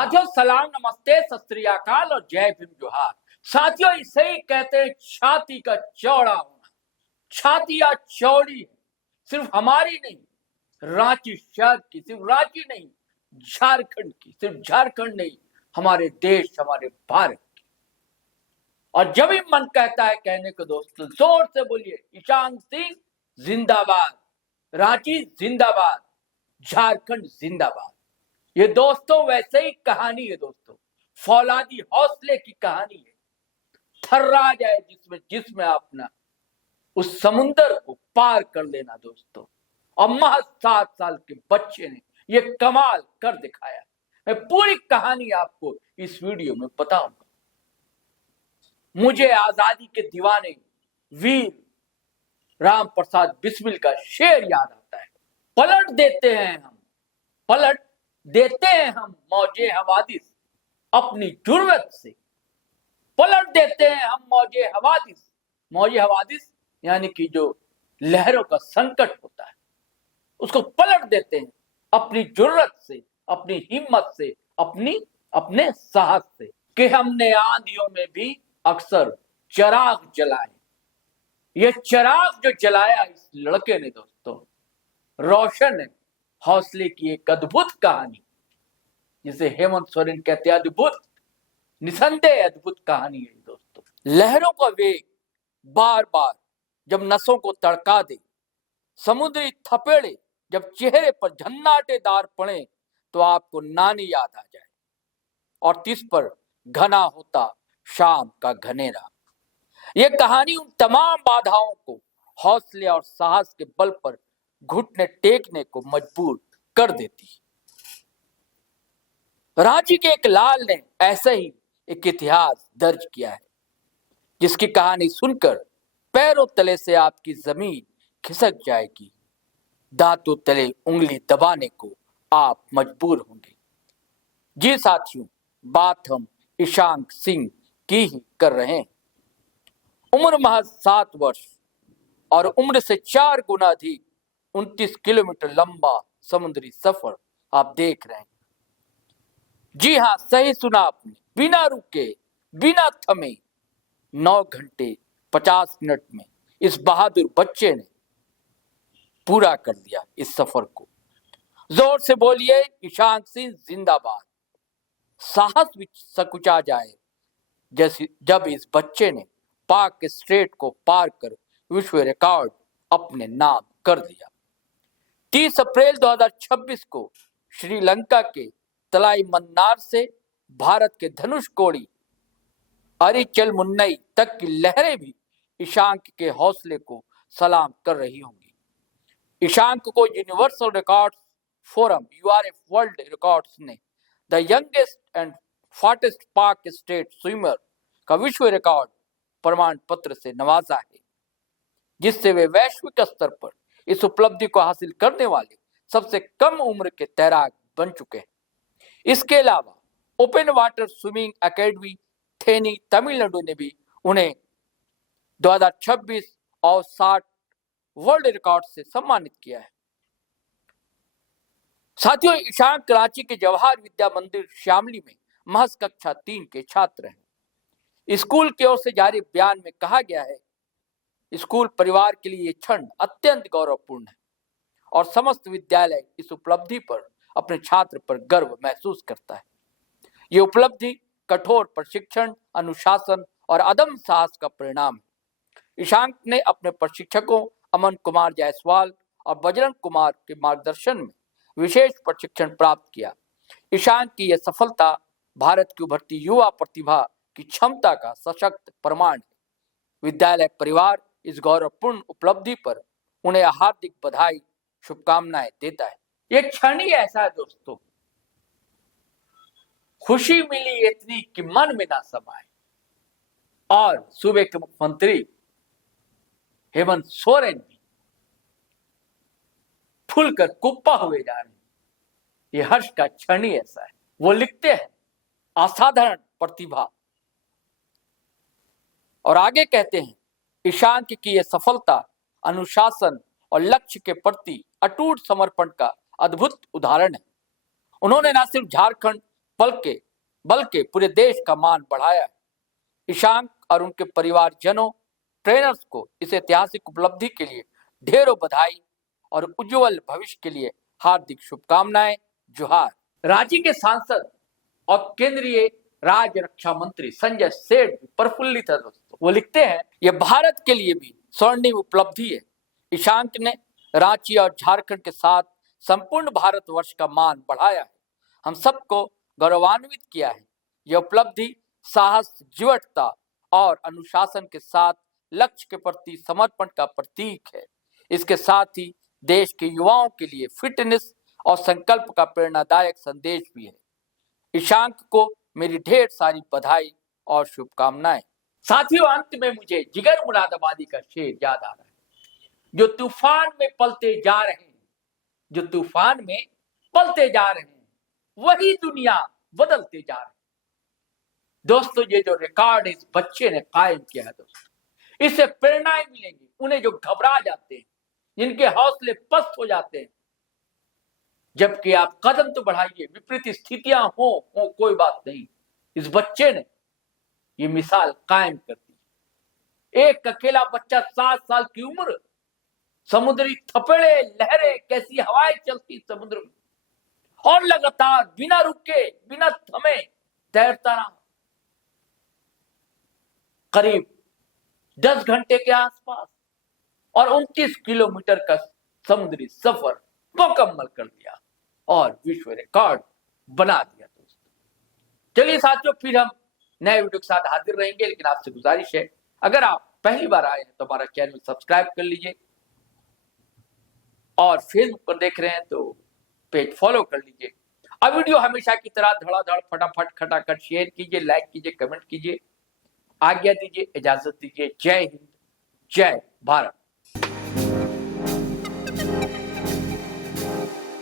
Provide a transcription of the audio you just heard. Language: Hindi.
साथियों सलाम, नमस्ते, सत श्री अकाल और जय भीम जोहार। साथियों इसे ही कहते हैं छाती का चौड़ा होना। छाती आज चौड़ी है, सिर्फ हमारी नहीं, रांची शहर की, सिर्फ रांची नहीं, झारखंड की, सिर्फ झारखंड नहीं, हमारे देश, हमारे भारत की। और जब भी मन कहता है कहने को दोस्तों जोर से बोलिए, ईशान सिंह जिंदाबाद, रांची जिंदाबाद, झारखंड जिंदाबाद। ये दोस्तों वैसे ही कहानी है दोस्तों, फौलादी हौसले की कहानी है। थर्रा जाए जिसमें अपना उस समुंदर को पार कर लेना दोस्तों। और महज 7 साल के बच्चे ने ये कमाल कर दिखाया। मैं पूरी कहानी आपको इस वीडियो में बताऊंगा। मुझे आजादी के दीवाने वीर राम प्रसाद बिस्मिल का शेर याद आता है। पलट देते हैं हम मौजे हवादिस अपनी जुर्रत से। पलट देते हैं हम मौजे हवादिस यानी कि जो लहरों का संकट होता है उसको पलट देते हैं अपनी जुर्रत से, अपनी हिम्मत से, अपने साहस से। कि हमने आंधियों में भी अक्सर चिराग जलाए। ये चिराग जो जलाया इस लड़के ने दोस्तों, रोशन है हौसले की एक अद्भुत कहानी, जिसे हेमंत सोरेन कहते हैं अद्भुत, निसंदेह अद्भुत कहानी है दोस्तों। लहरों का वेग बार बार जब नसों को तड़का दे, समुद्री थपेड़े जब चेहरे पर झन्नाटेदार पड़े, तो आपको नानी याद आ जाए और तिस पर घना होता शाम का घनेरा। यह कहानी उन तमाम बाधाओं को हौसले और साहस के बल पर घुटने टेकने को मजबूर कर देती है। रांची के एक लाल ने ऐसे ही एक इतिहास दर्ज किया है, जिसकी कहानी सुनकर पैरों तले से आपकी जमीन खिसक जाएगी, दांतों तले उंगली दबाने को आप मजबूर होंगे। जी साथियों, बात हम ईशान सिंह की ही कर रहे हैं। उम्र महज 7 वर्ष और उम्र से 4 गुना अधिक 29 किलोमीटर लंबा समुद्री सफर आप देख रहे हैं। जी हाँ, सही सुना आपने, बिना रुके, बिना थमे 9 घंटे 50 मिनट में इस बहादुर बच्चे ने पूरा कर दिया इस सफर को। जोर से बोलिए, ईशान सिंह जिंदाबाद। साहस भी सकुचा जाए जैसे जब इस बच्चे ने पाक स्ट्रेट को पार कर विश्व रिकॉर्ड अपने नाम कर दिया। 30 अप्रैल 2026 को श्रीलंका के तलाई मन्नार से भारत के धनुषकोडी अरिचल मुन्नई तक की लहरें भी ईशांक के हौसले को सलाम कर रही होंगी। ईशांक को universal records forum URF world records ने द यंगेस्ट एंड फास्टेस्ट पाक स्ट्रेट स्विमर का विश्व रिकॉर्ड प्रमाण पत्र से नवाजा है, जिससे वे वैश्विक स्तर पर इस उपलब्धि को हासिल करने वाले सबसे कम उम्र के तैराक बन चुके हैं। इसके अलावा open water swimming academy Theni Tamil Nadu ने भी उन्हें 2026 और 60 वर्ल्ड रिकॉर्ड से सम्मानित किया है। साथियों, ईशान कराची के जवाहर विद्या मंदिर श्यामली में महज कक्षा 3 के छात्र हैं। स्कूल की ओर से जारी बयान में कहा गया है, स्कूल परिवार के लिए ये क्षण अत्यंत गौरवपूर्ण है और समस्त विद्यालय इस उपलब्धि पर अपने छात्र पर गर्व महसूस करता है। ये उपलब्धि कठोर प्रशिक्षण, अनुशासन और अदम्य साहस का परिणाम है। ईशांक ने अपने प्रशिक्षकों अमन कुमार जायसवाल और बजरंग कुमार के मार्गदर्शन में विशेष प्रशिक्षण प्राप्त किया। ईशांक की यह सफलता भारत की उभरती युवा प्रतिभा की क्षमता का सशक्त प्रमाण है। विद्यालय परिवार इस गौरवपूर्ण उपलब्धि पर उन्हें हार्दिक बधाई, शुभकामनाएं देता है। ये क्षण ही ऐसा है दोस्तों, खुशी मिली इतनी कि मन में ना समाए। और सूबे के मुख्यमंत्री हेमंत सोरेन भी फूलकर कुप्पा हुए जा रहे हैं। ये हर्ष का क्षण ही ऐसा है। वो लिखते हैं, असाधारण प्रतिभा, और आगे कहते हैं, ईशान की यह सफलता अनुशासन और लक्ष्य के प्रति अटूट समर्पण का अद्भुत उदाहरण है। उन्होंने न सिर्फ झारखंड, बल्कि पूरे देश का मान बढ़ाया है। ईशांक और उनके परिवारजनों, ट्रेनर्स को इस ऐतिहासिक उपलब्धि के लिए ढेरों बधाई और उज्जवल भविष्य के लिए हार्दिक शुभकामनाएं। जोहार। रांची के सांसद और केंद्रीय राज्य रक्षा मंत्री संजय सेठ प्रफुल्लित है दोस्तों। वो लिखते हैं, यह भारत के लिए भी स्वर्णिम उपलब्धि है। ईशांक ने रांची और झारखंड के साथ संपूर्ण भारतवर्ष का मान बढ़ाया है, हम सबको गौरवान्वित किया है। यह उपलब्धि साहस, जीवटता और अनुशासन के साथ लक्ष्य के प्रति समर्पण का प्रतीक है। इसके साथ ही देश के युवाओं के लिए फिटनेस और संकल्प का प्रेरणादायक संदेश भी है। ईशांक को मेरी ढेर सारी बधाई और शुभकामनाएं। साथियों, अंत में मुझे जिगर मुरादाबादी का शेर याद आ रहा है, जो तूफान में पलते जा रहे हैं, जो तूफान में पलते जा रहे हैं, वही दुनिया बदलते जा रहे हैं। दोस्तों, ये जो रिकॉर्ड इस बच्चे ने कायम किया है दोस्तों, इससे प्रेरणाएं मिलेंगी उन्हें जो घबरा जाते हैं, जिनके हौसले पस्त हो जाते हैं। जबकि आप कदम तो बढ़ाइए, विपरीत स्थितियां हो कोई बात नहीं। इस बच्चे ने ये मिसाल कायम कर दी। एक अकेला बच्चा 7 साल की उम्र, समुद्री थपेड़े, लहरें, कैसी हवाएं चलती समुद्र में, और लगातार बिना रुके, बिना थमे तैरता रहा। करीब 10 घंटे के आसपास और 29 किलोमीटर का समुद्री सफर मुकम्मल कर दिया और विश्व रिकॉर्ड बना दिया दोस्तों। चलिए साथियों, फिर हम नए वीडियो के साथ हाजिर रहेंगे, लेकिन आपसे गुजारिश है, अगर आप पहली बार आए हैं तो हमारा चैनल सब्सक्राइब कर लीजिए, और फेसबुक पर देख रहे हैं तो पेज फॉलो कर लीजिए। अब वीडियो हमेशा की तरह धड़ाधड़ फटाफट खटाखट शेयर कीजिए, लाइक कीजिए, कमेंट कीजिए। आज्ञा दीजिए, इजाजत दीजिए। जय हिंद, जय भारत।